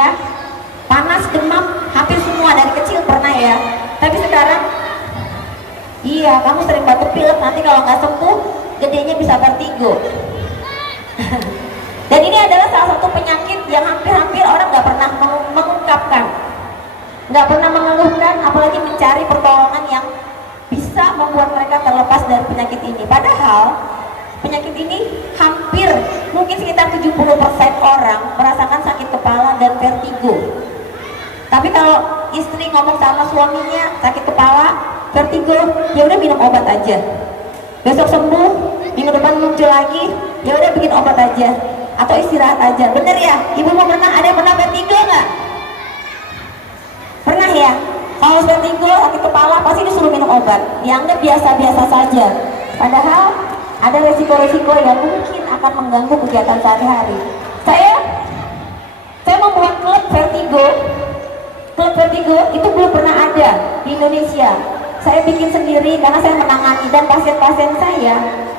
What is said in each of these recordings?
ya. Panas, demam, hampir semua dari kecil pernah ya. Tapi sekarang, iya, kamu sering batuk pilek, nanti kalau nggak sembuh, gedenya bisa vertigo. Dan ini adalah salah satu penyakit yang hampir-hampir orang nggak pernah mengungkapkan, nggak pernah mengeluhkan, apalagi mencari pertolongan yang bisa membuat mereka terlepas dari penyakit ini. Padahal penyakit ini hampir mungkin sekitar 70% orang merasakan sakit kepala dan vertigo. Tapi kalau istri ngomong sama suaminya sakit kepala, vertigo, ya udah minum obat aja. Besok sembuh, minggu depan muncul lagi, ya udah bikin obat aja atau istirahat aja. Bener ya? Ibu mau pernah, ada yang pernah vertigo nggak? Pernah ya? Kalau vertigo, sakit kepala pasti disuruh minum obat. Dianggap biasa-biasa saja. Padahal ada resiko-resiko yang mungkin akan mengganggu kegiatan sehari-hari. Saya membuat klub vertigo. Klub vertigo itu belum pernah ada di Indonesia. Saya bikin sendiri karena saya menangani dan pasien-pasien saya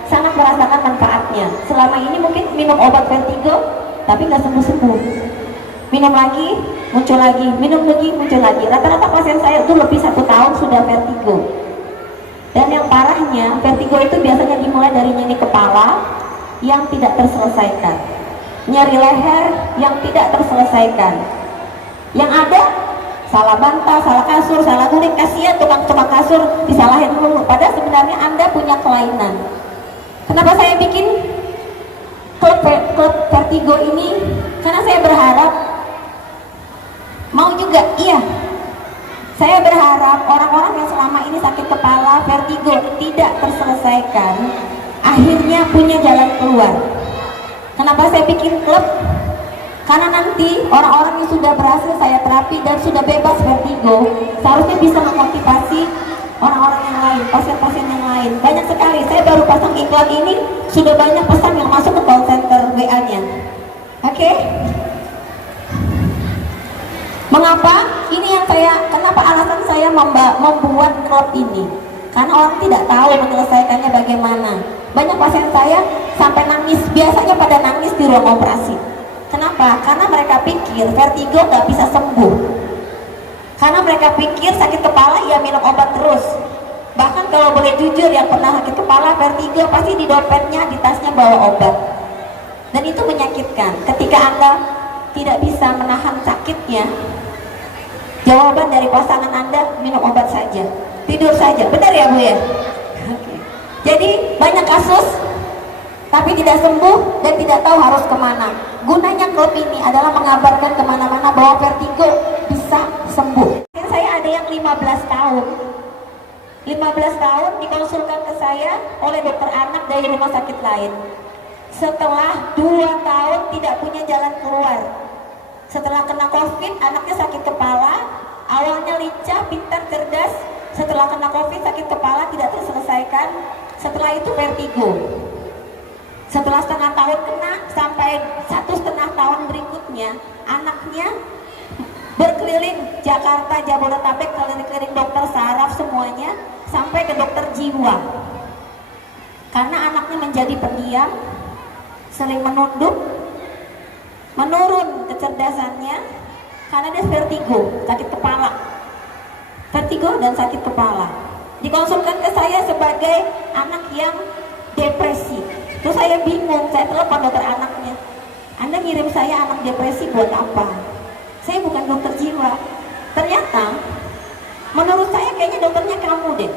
sangat merasakan manfaatnya. Selama ini mungkin minum obat vertigo tapi nggak sembuh-sembuh. Minum lagi, muncul lagi, minum lagi, muncul lagi. Rata-rata pasien saya itu lebih 1 tahun sudah vertigo. Dan yang parahnya, vertigo itu biasanya dimulai dari nyeri kepala yang tidak terselesaikan, nyeri leher yang tidak terselesaikan. Yang ada salah bantal, salah kasur, salah guling. Kasihan tukang-tukang kasur disalahin dulu. Padahal sebenarnya Anda punya kelainan. Kenapa saya bikin klub vertigo ini? Karena saya berharap, mau juga, iya, saya berharap orang-orang yang selama ini sakit kepala, vertigo tidak terselesaikan, akhirnya punya jalan keluar. Kenapa saya bikin klub? Karena nanti orang-orang yang sudah berhasil saya terapi dan sudah bebas vertigo, seharusnya bisa memotivasi orang-orang yang lain, pasien-pasien yang lain. Banyak sekali, saya baru pasang iklan ini, sudah banyak pesan yang masuk ke call center WA-nya. Oke? Mengapa? Ini yang kenapa alasan saya membuat klub ini? Karena orang tidak tahu menyelesaikannya bagaimana. Banyak pasien saya sampai nangis, biasanya pada nangis di ruang operasi. Kenapa? Karena mereka pikir vertigo nggak bisa sembuh. Karena mereka pikir sakit kepala ya minum obat terus. Bahkan kalau boleh jujur, yang pernah sakit kepala vertigo pasti di dompetnya, di tasnya bawa obat. Dan itu menyakitkan. Ketika Anda tidak bisa menahan sakitnya, jawaban dari pasangan Anda minum obat saja, tidur saja. Benar ya Bu ya? Oke. Jadi banyak kasus tapi tidak sembuh dan tidak tahu harus kemana. Gunanya klub ini adalah mengabarkan kemana-mana bahwa vertigo bisa sembuh. Saya ada yang 15 tahun 15 tahun dikonsulkan ke saya oleh dokter anak dari rumah sakit lain. Setelah 2 tahun tidak punya jalan keluar. Setelah kena COVID, anaknya sakit kepala, awalnya lincah, pintar, cerdas. Setelah kena COVID, sakit kepala tidak terselesaikan. Setelah itu vertigo. Setelah setengah tahun kena, sampai 1,5 tahun berikutnya, anaknya berkeliling Jakarta, Jabodetabek, keliling-keliling dokter saraf semuanya, sampai ke dokter jiwa. Karena anaknya menjadi pendiam, sering menunduk, menurun kecerdasannya, karena dia vertigo, sakit kepala. Vertigo dan sakit kepala. Dikonsulkan ke saya sebagai anak yang depresi. Terus saya bingung, saya telepon dokter anaknya. Anda ngirim saya anak depresi buat apa? Saya bukan dokter jiwa. Ternyata, menurut saya kayaknya dokternya kamu deh.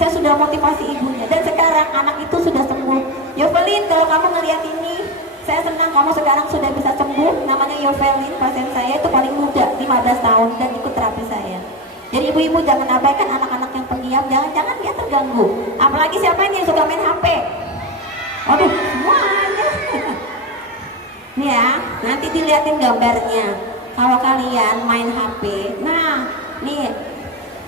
Saya sudah motivasi ibunya, dan sekarang anak itu sudah sembuh. Yovelin, kalau kamu ngeliat ini, saya senang kamu sekarang sudah bisa sembuh. Namanya Yovelin, pasien saya itu paling muda, 15 tahun, dan ikut terapi saya. Jadi ibu-ibu jangan abaikan anak-anak yang pendiam, jangan-jangan dia terganggu. Apalagi siapa ini yang suka main HP? Waduh, semuanya. Nih ya, nanti dilihatin gambarnya. Kalau kalian main HP, nah, nih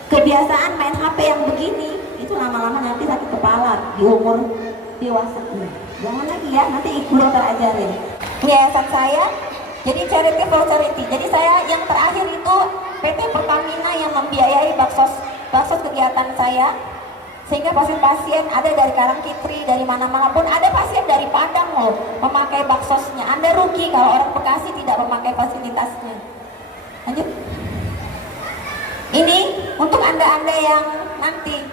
kebiasaan main HP yang begini, itu lama-lama nanti sakit kepala di umur dewasa. Jangan lagi ya, nanti ibu dokter ajarin. Yayasan saya, jadi charity for charity. Jadi saya yang terakhir itu PT Pertamina yang membiayai baksos kegiatan saya. Sehingga pasien-pasien ada dari Karangkitri, dari mana-mana pun, ada pasien dari Padang loh memakai baksosnya. Anda rugi kalau orang Bekasi tidak memakai fasilitasnya. Lanjut. Ini untuk anda-anda yang nanti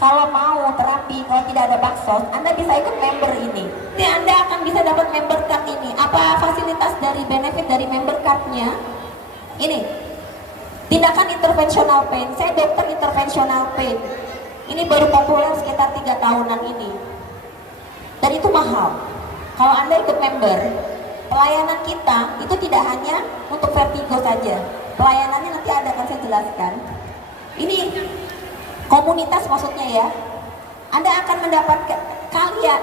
kalau mau terapi, kalau tidak ada baksos, Anda bisa ikut member ini. Jadi Anda akan bisa dapat member card ini. Apa fasilitas dari benefit dari member cardnya? Ini tindakan interventional pain. Saya dokter interventional pain. Ini baru populer sekitar 3 tahunan ini. Dan itu mahal. Kalau Anda ikut member, pelayanan kita itu tidak hanya untuk vertigo saja. Pelayanannya nanti ada, akan saya jelaskan. Ini komunitas maksudnya ya. Anda akan mendapatkan kalian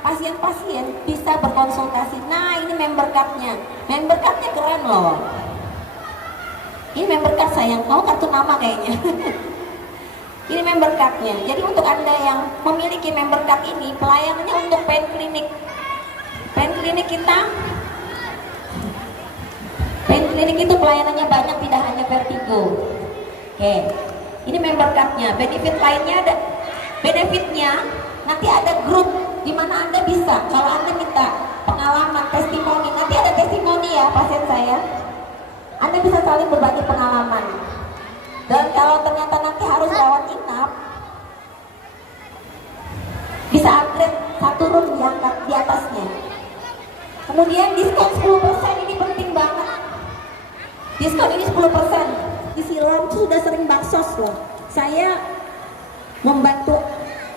pasien-pasien bisa berkonsultasi. Nah, ini member cardnya. Member cardnya keren loh. Ini member card sayang. Mau kartu nama kayaknya. Ini member cardnya. Jadi untuk Anda yang memiliki member card ini, pelayanannya untuk pain clinic. Pain clinic kita, pain clinic itu pelayanannya banyak, tidak hanya vertigo. Oke, ini member cardnya. Benefit lainnya ada, benefitnya nanti ada grup di mana Anda bisa, kalau Anda minta pengalaman, testimoni, nanti ada testimoni ya pasien saya. Anda bisa saling berbagi pengalaman. Dan kalau ternyata nanti harus rawat inap, bisa upgrade satu room di atasnya. Kemudian diskon 10%, ini penting banget. Diskon ini 10%. Di Siloam sudah sering baksos loh. Saya membantu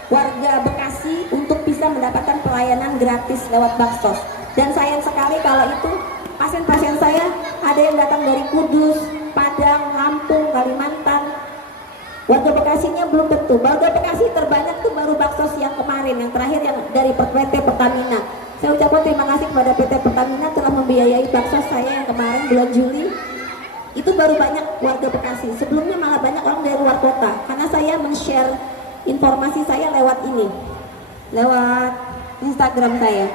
warga Bekasi untuk bisa mendapatkan pelayanan gratis lewat baksos. Dan sayang sekali kalau itu pasien-pasien saya ada yang datang dari Kudus, Padang, Lampung, Kalimantan. Warga Bekasinya belum tentu. Warga Bekasi terbanyak tuh baru baksos yang kemarin, yang terakhir yang dari PT Pertamina. Saya ucapkan terima kasih kepada PT Pertamina telah membiayai baksos saya yang kemarin bulan Juli. Itu baru banyak warga Bekasi. Sebelumnya malah banyak orang dari luar kota. Karena saya men-share informasi saya lewat ini, lewat Instagram saya.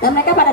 Dan mereka pada